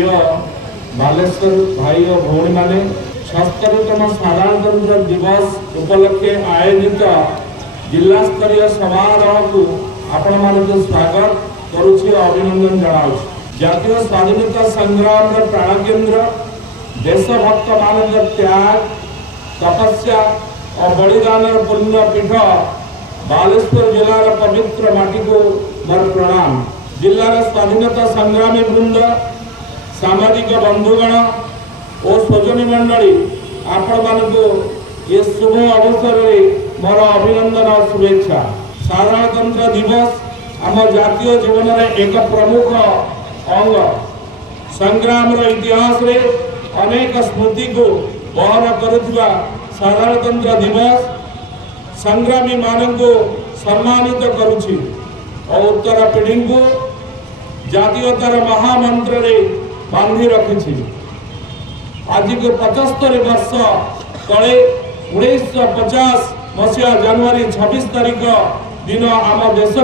बालेश्वर भाई और भौणी माने 76तम साधारणतंत्र दिवस उपलक्षे आयोजित जिला स्तरीय समारोह को आपण मानक स्वागत करुछि अभिनंदन जनाउछि। जातीय स्वाधीनता संग्राम प्राण केन्द्र देशभक्त मानक त्याग तपस्या और बलिदान पुण्य पीठ बालेश्वर जिलार पवित्र माटी को मोर प्रणाम। जिलार स्वाधीनता संग्रामी वृंद सामाजिक बंधुगण और स्वजनी मंडली आपण मानकु ये शुभ अवसर में मोर अभिनंदन और शुभेच्छा। साधारणतंत्र दिवस आम जातीय जीवन में एक प्रमुख अंग। संग्राम इतिहास रे अनेक स्मृति को बहन करुवा साधारणतंत्र दिवस संग्रामी मानक सम्मानित करुछि और उत्तर पीढ़ी को जातीयतार महामंत्र रे बांधि रखिछि। आज को 75 वर्ष तले 1950 मसीहा जनवरी 26 तारिख दिन आम देश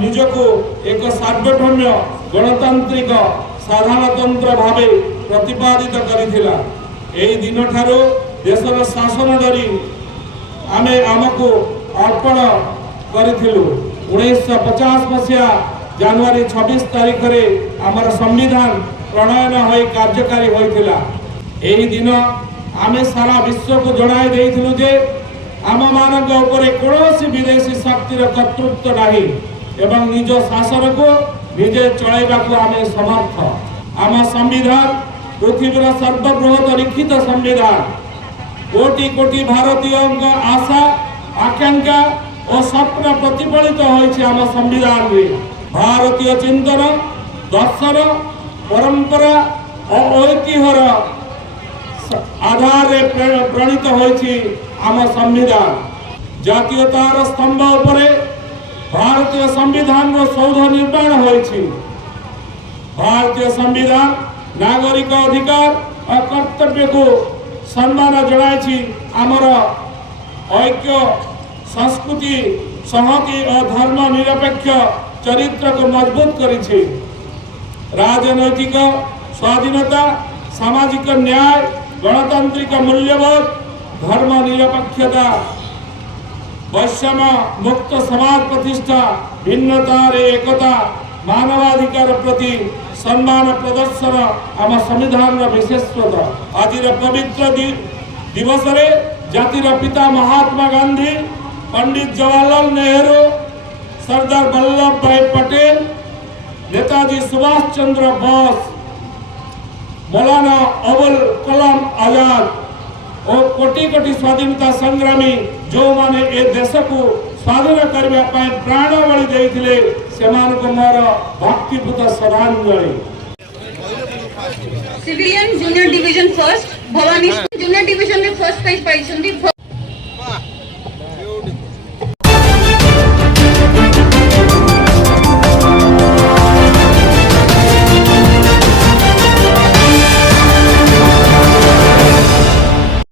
निजको एक सार्वभौम्य गणतांत्रिक साधारणतंत्र भावे प्रतिपादित करिथिला। एही दिन ठारो देशर शासन डरी आमे आमको अर्पण करिथिलु। 1950 मसीहा जनवरी 26 तारिख रे आमर संविधान प्रणयन होई कार्यकारी होइथिला। एही दिन आमे सारा विश्व को जणाई देइथिलु जे आम मानक उपरे कोनोसी विदेशी शक्तिर कर्तृत्व नाही एवं निज शासन को निजे चलाइबा को आमे समर्थ। आम संविधान पृथ्वीर सर्वबृहत लिखित संविधान। कोटि कोटि भारतीय आशा आकांक्षा और स्वप्न प्रतिफलित होइछि आम संविधान रे। भारतीय चिंतन दर्शन परंपरा और ऐतिह्यर आधार प्रणीत होइछि आम संविधान। जातीयतार स्तंभ उपरे भारतीय संविधान रो सौध निर्माण होइछि। भारतीय संविधान नागरिक अधिकार और कर्तव्य को सम्मान जणाइछि। आमर ऐक्य संस्कृति संहति और धर्म निरपेक्ष चरित्र को मजबूत करिछि। राजनैतिक स्वाधीनता सामाजिक न्याय गणतांत्रिक मूल्यबोध धर्म निरपेक्षता वैषम्य मुक्त समाज प्रतिष्ठा भिन्नता रे एकता मानवाधिकार प्रति सम्मान प्रदर्शन आम संविधान विशेषता। आज पवित्र दिवस रे जातिर पिता महात्मा गांधी पंडित जवाहरलाल नेहरू सरदार वल्लभ भाई पटेल नेताजी सुभाष चंद्र बोस मौलाना अबुल कलाम आजाद और कोटि कोटि स्वाधीनता संग्रामी जो माने ए देश को स्वाधीन करबा पय प्राण बलि देइथिले सेमानको मोर भक्तिपूत श्रद्धांजलि। Civilian junior division first Bhavani junior division में फर्स्ट प्राइज पाइछन्ती।